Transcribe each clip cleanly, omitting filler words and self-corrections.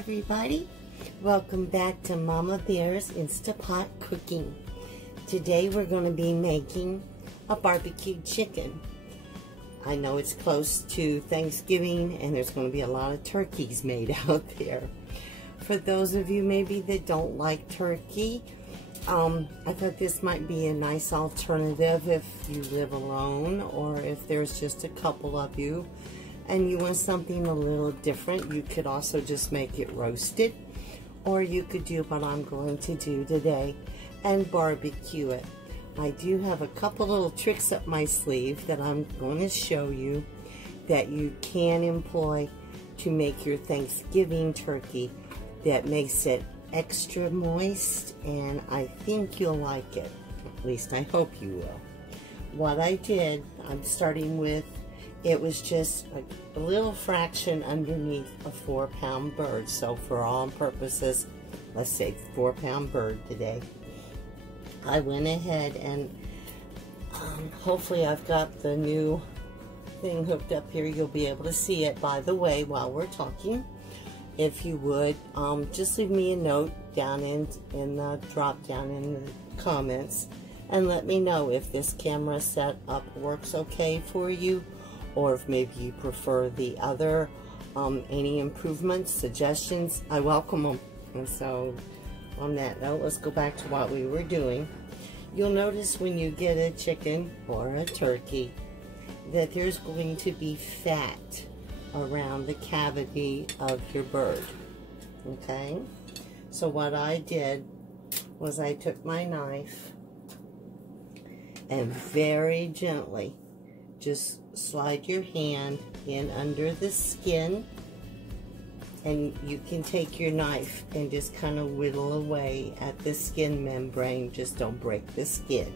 everybody, welcome back to Mama Bear's Instapot Cooking. Today we're going to be making a barbecued chicken. I know it's close to Thanksgiving and there's going to be a lot of turkeys made out there. For those of you maybe that don't like turkey, I thought this might be a nice alternative if you live alone or if there's just a couple of you and you want something a little different. You could also just make it roasted, or you could do what I'm going to do today and barbecue it. I do have a couple little tricks up my sleeve that I'm going to show you that you can employ to make your Thanksgiving turkey that makes it extra moist, and I think you'll like it. At least I hope you will. What I did, I'm starting with, it was just a little fraction underneath a 4-pound bird. So for all purposes, let's say 4-pound bird today. I went ahead and hopefully I've got the new thing hooked up here. You'll be able to see it. By the way, while we're talking, if you would, just leave me a note down in the drop down in the comments and let me know if this camera setup works okay for you, or if maybe you prefer the other, any improvements, suggestions, I welcome them. And so on that note, let's go back to what we were doing. You'll notice when you get a chicken or a turkey that there's going to be fat around the cavity of your bird, okay? So what I did was I took my knife and very gently just slide your hand in under the skin, and you can take your knife and just kind of whittle away at the skin membrane. Just don't break the skin.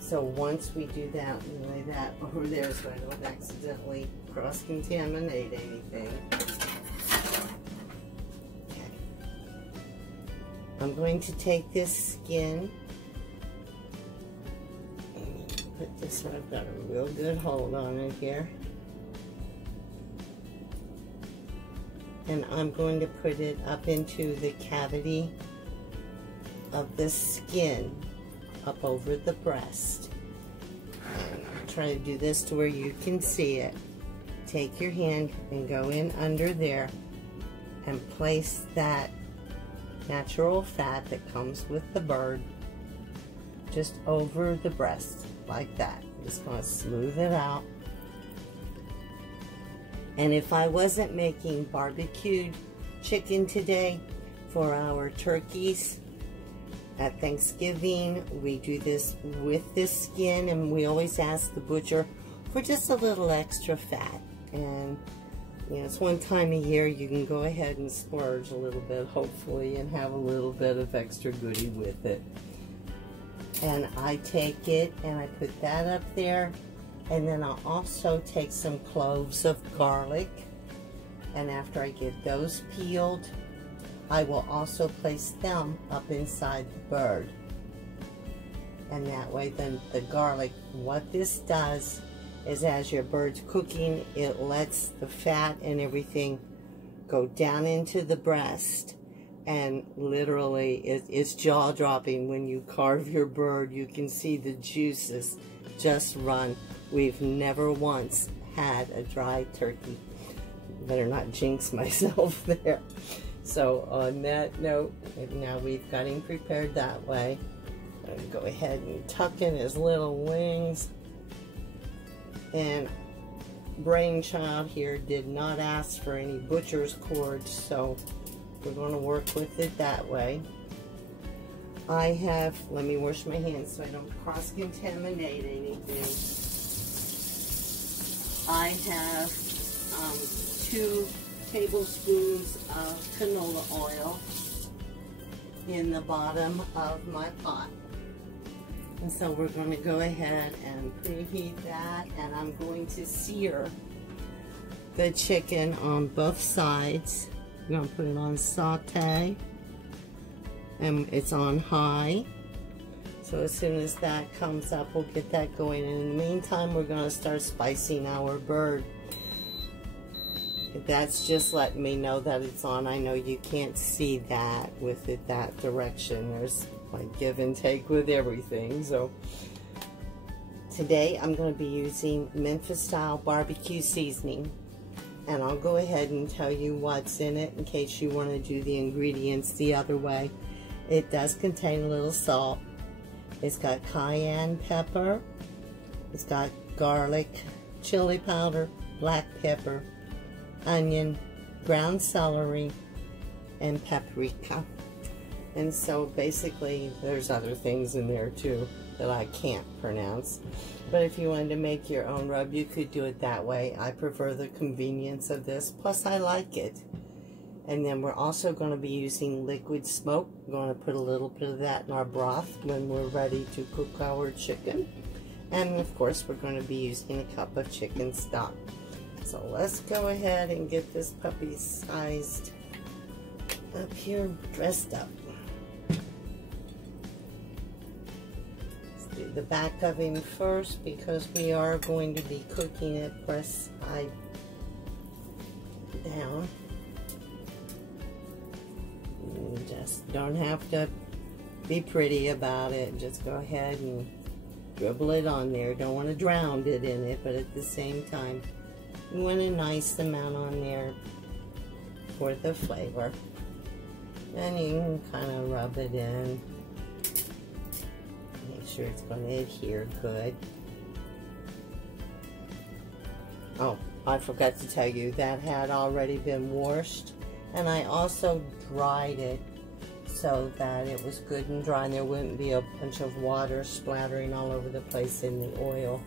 So once we do that, we lay that over there so I don't accidentally cross-contaminate anything. Okay. I'm going to take this skin, put this one, I've got a real good hold on it here. And I'm going to put it up into the cavity of the skin, up over the breast. Try to do this to where you can see it. Take your hand and go in under there and place that natural fat that comes with the bird just over the breast, like that. Just want to smooth it out. And if I wasn't making barbecued chicken today for our turkeys at Thanksgiving, we do this with this skin, and we always ask the butcher for just a little extra fat. And you know, it's one time a year you can go ahead and splurge a little bit, hopefully, and have a little bit of extra goodie with it. And I take it and I put that up there, and then I'll also take some cloves of garlic, and after I get those peeled, I will also place them up inside the bird. And that way then the garlic, what this does is as your bird's cooking, it lets the fat and everything go down into the breast. And literally, it's jaw-dropping. When you carve your bird, you can see the juices just run. We've never once had a dry turkey. Better not jinx myself there. So on that note, now we've got him prepared that way. I'm going to go ahead and tuck in his little wings. And Brainchild here did not ask for any butcher's cords, so we're going to work with it that way. I have, let me wash my hands so I don't cross-contaminate anything. I have 2 tablespoons of canola oil in the bottom of my pot. And so we're going to go ahead and preheat that, and I'm going to sear the chicken on both sides. I'm going to put it on saute, and it's on high. So as soon as that comes up, we'll get that going. And in the meantime, we're going to start spicing our bird. That's just letting me know that it's on. I know you can't see that with it that direction. There's like give and take with everything. So today I'm going to be using Memphis style barbecue seasoning, and I'll go ahead and tell you what's in it in case you want to do the ingredients the other way. It does contain a little salt. It's got cayenne pepper. It's got garlic, chili powder, black pepper, onion, ground celery, and paprika. And so basically there's other things in there too that I can't pronounce. But if you wanted to make your own rub, you could do it that way. I prefer the convenience of this, plus I like it. And then we're also going to be using liquid smoke. We're going to put a little bit of that in our broth when we're ready to cook our chicken. And of course we're going to be using a cup of chicken stock. So let's go ahead and get this puppy sized up here, dressed up. Let's do the back of him first because we are going to be cooking it press side down. You just don't have to be pretty about it. Just go ahead and dribble it on there. Don't want to drown it in it, but at the same time, you want a nice amount on there for the flavor. And you can kind of rub it in. Make sure it's going to adhere good. Oh, I forgot to tell you, that had already been washed. And I also dried it so that it was good and dry and there wouldn't be a bunch of water splattering all over the place in the oil.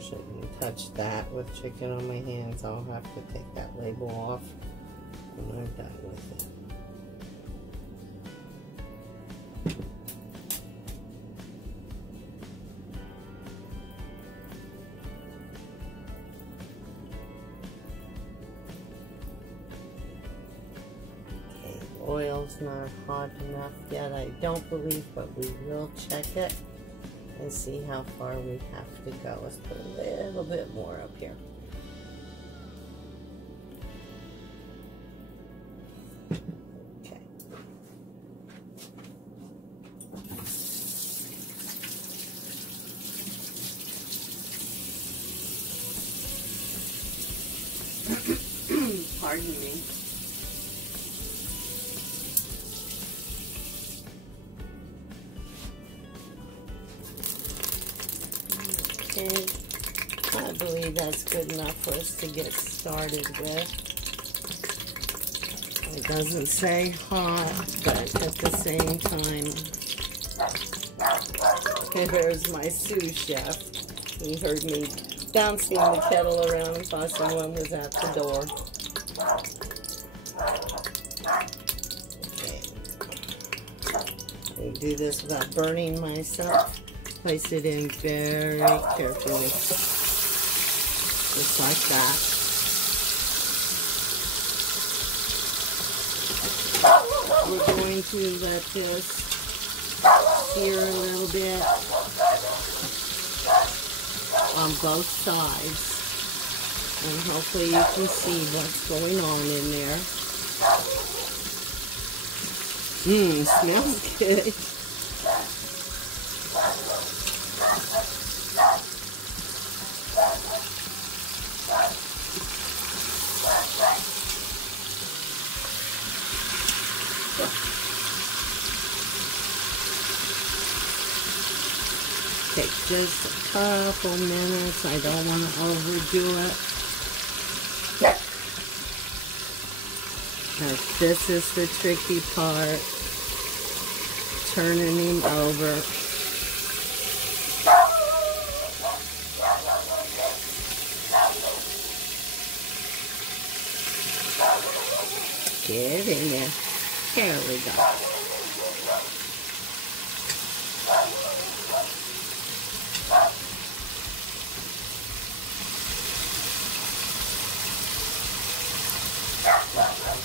Shouldn't touch that with chicken on my hands. I'll have to take that label off when I'm done with it. Oil's not hot enough yet, I don't believe, but we will check it and see how far we have to go. Let's put a little bit more up here. Okay. Pardon me. Okay, I believe that's good enough for us to get started with. It doesn't say hot, but at the same time, okay, there's my sous chef. He heard me bouncing the kettle around and thought someone was at the door. Okay, I do this without burning myself. Place it in very carefully, just like that. We're going to let this sear a little bit on both sides, and hopefully you can see what's going on in there. Smells good. Take just a couple minutes. I don't want to overdo it. Because this is the tricky part. Turning him over. Get in there. There we go.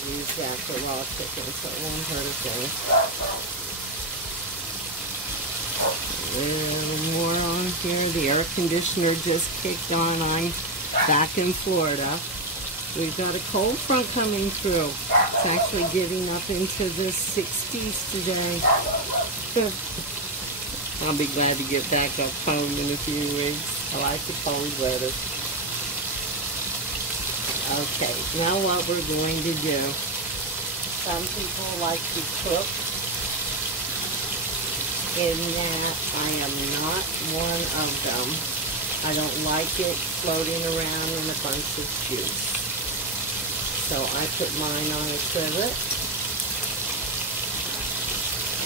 Use that for raw chicken, so it won't hurt a thing. Really here. The air conditioner just kicked on. I'm back in Florida. We've got a cold front coming through. It's actually getting up into the 60s today. I'll be glad to get back up home in a few weeks. I like the cold weather. Okay, now what we're going to do. Some people like to cook in that. I am not one of them. I don't like it floating around in a bunch of juice. So I put mine on a trivet.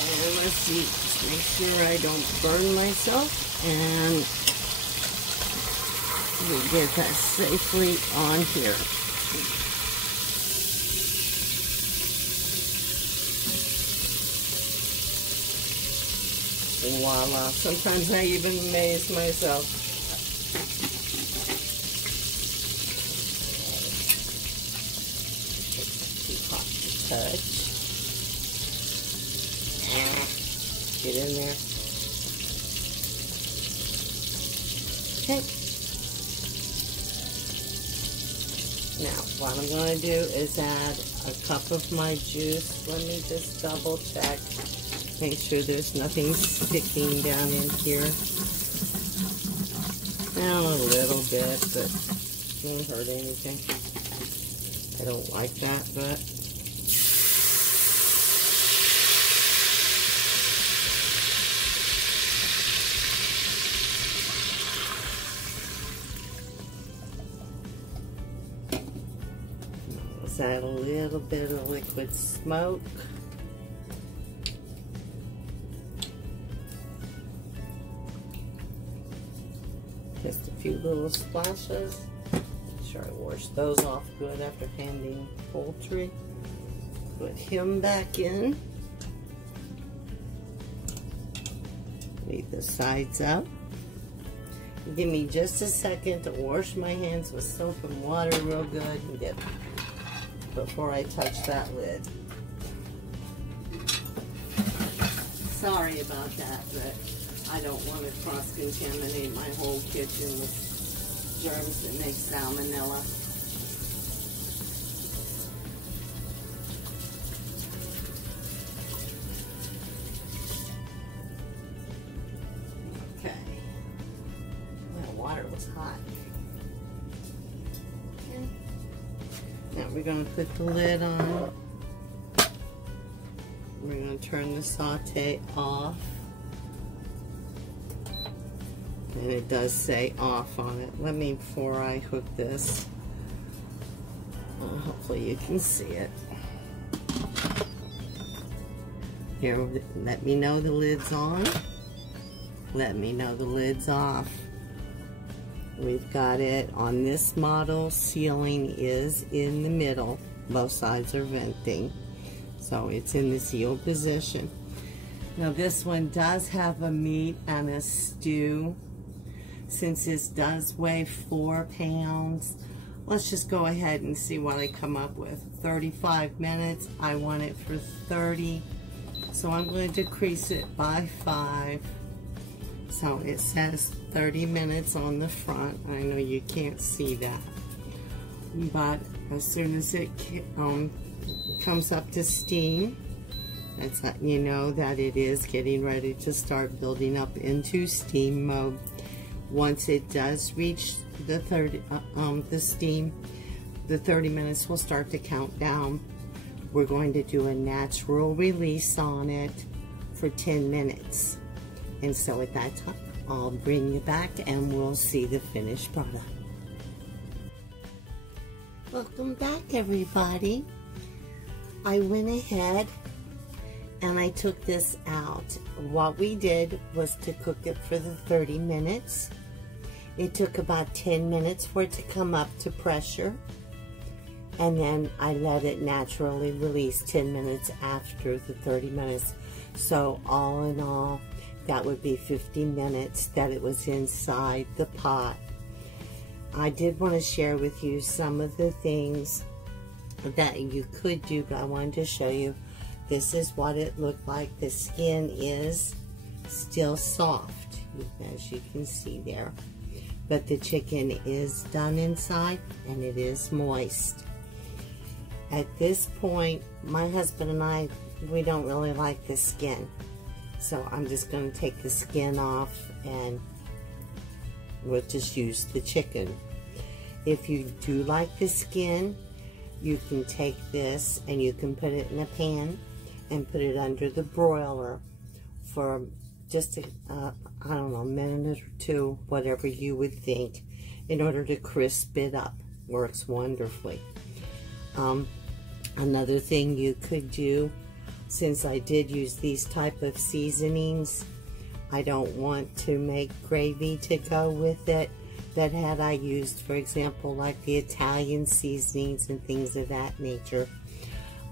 And let's see, just make sure I don't burn myself. And we get that safely on here. Voila. Sometimes I even amaze myself. Too hot to touch. Get in there. Okay. Now, what I'm going to do is add a cup of my juice. Let me just double check. Make sure there's nothing sticking down in here. Now a little bit, but it won't hurt anything. I don't like that, but let's add a little bit of liquid smoke. Just a few little splashes. Make sure I wash those off good after handing poultry. Put him back in. Leave the sides up. Give me just a second to wash my hands with soap and water real good and get before I touch that lid. Sorry about that, but I don't want to cross-contaminate my whole kitchen with germs that make salmonella. Okay. Well, water was hot. Okay. Now we're going to put the lid on. We're going to turn the saute off. And it does say off on it. Let me, before I hook this, hopefully you can see it. Here, let me know the lid's on. Let me know the lid's off. We've got it on this model. Sealing is in the middle. Both sides are venting. So it's in the sealed position. Now this one does have a meat and a stew. Since this does weigh 4 pounds, let's just go ahead and see what I come up with. 35 minutes, I want it for 30. So I'm going to decrease it by 5. So it says 30 minutes on the front. I know you can't see that. But as soon as it comes up to steam, that's letting you know that it is getting ready to start building up into steam mode. Once it does reach the 30 minutes will start to count down. We're going to do a natural release on it for 10 minutes. And so at that time, I'll bring you back and we'll see the finished product. Welcome back, everybody. I went ahead and I took this out. What we did was to cook it for the 30 minutes. It took about 10 minutes for it to come up to pressure. And then I let it naturally release 10 minutes after the 30 minutes. So all in all, that would be 50 minutes that it was inside the pot. I did want to share with you some of the things that you could do, but I wanted to show you. This is what it looked like. The skin is still soft. as you can see there. But the chicken is done inside and it is moist. At this point, my husband and I, we don't really like the skin. So I'm just going to take the skin off and we'll just use the chicken. If you do like the skin, you can take this and you can put it in a pan and put it under the broiler for just I don't know, a minute or two, whatever you would think, in order to crisp it up. Works wonderfully. Another thing you could do, since I did use these type of seasonings, I don't want to make gravy to go with it. That had I used, for example, like the Italian seasonings and things of that nature,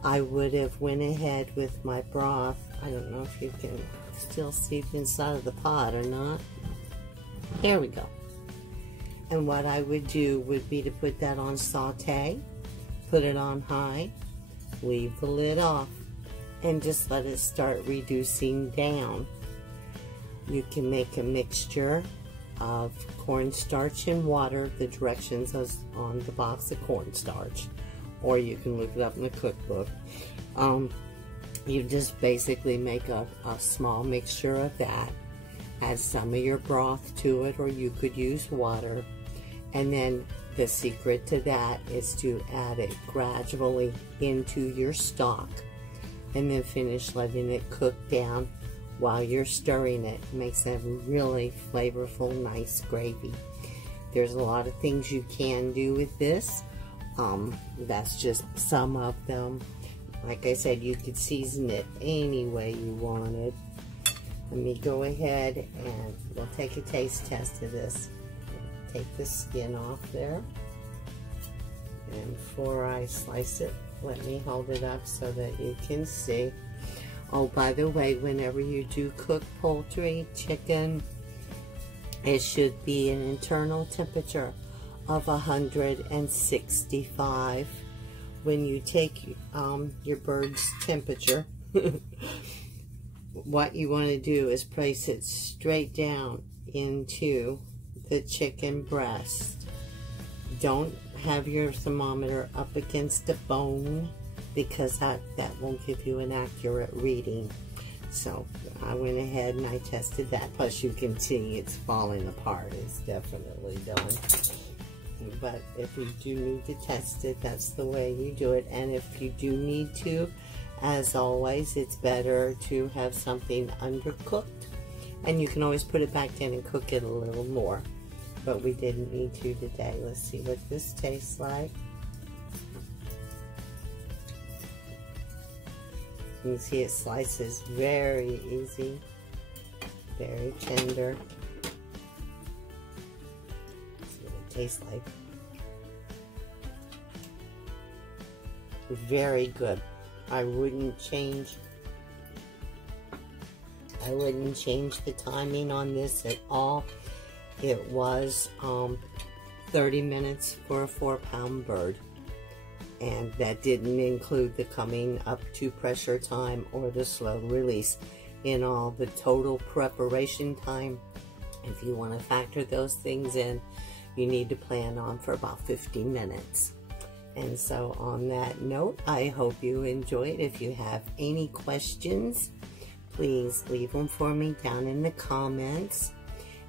I would have went ahead with my broth. I don't know if you can still see the inside of the pot or not. There we go. And what I would do would be to put that on saute, put it on high, leave the lid off, and just let it start reducing down. You can make a mixture of cornstarch and water. The directions are on the box of cornstarch, or you can look it up in the cookbook. You just basically make a small mixture of that, add some of your broth to it, or you could use water, and then the secret to that is to add it gradually into your stock and then finish letting it cook down while you're stirring it. It makes a really flavorful, nice gravy. There's a lot of things you can do with this. That's just some of them. Like I said, you could season it any way you wanted. Let me go ahead and we'll take a taste test of this. Take the skin off there. And before I slice it, let me hold it up so that you can see. Oh, by the way, whenever you do cook poultry, chicken, it should be an internal temperature of 165. When you take your bird's temperature, what you want to do is place it straight down into the chicken breast. Don't have your thermometer up against a bone, because that won't give you an accurate reading. So I went ahead and I tested that. Plus you can see it's falling apart. It's definitely done. But if you do need to test it, that's the way you do it. And if you do need to, as always, it's better to have something undercooked. And you can always put it back in and cook it a little more. But we didn't need to today. Let's see what this tastes like. You can see it slices very easy, very tender. That's what it tastes like. Very good. I wouldn't change the timing on this at all. It was 30 minutes for a 4-pound bird. And that didn't include the coming up to pressure time or the slow release. In all, the total preparation time, if you want to factor those things in, you need to plan on for about 50 minutes. And so on that note, I hope you enjoyed. If you have any questions, please leave them for me down in the comments.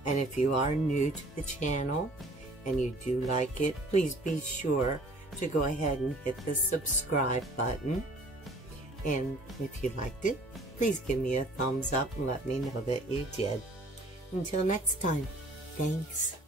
And if you are new to the channel and you do like it, please be sure to go ahead and hit the subscribe button. And if you liked it, please give me a thumbs up and let me know that you did. Until next time, thanks.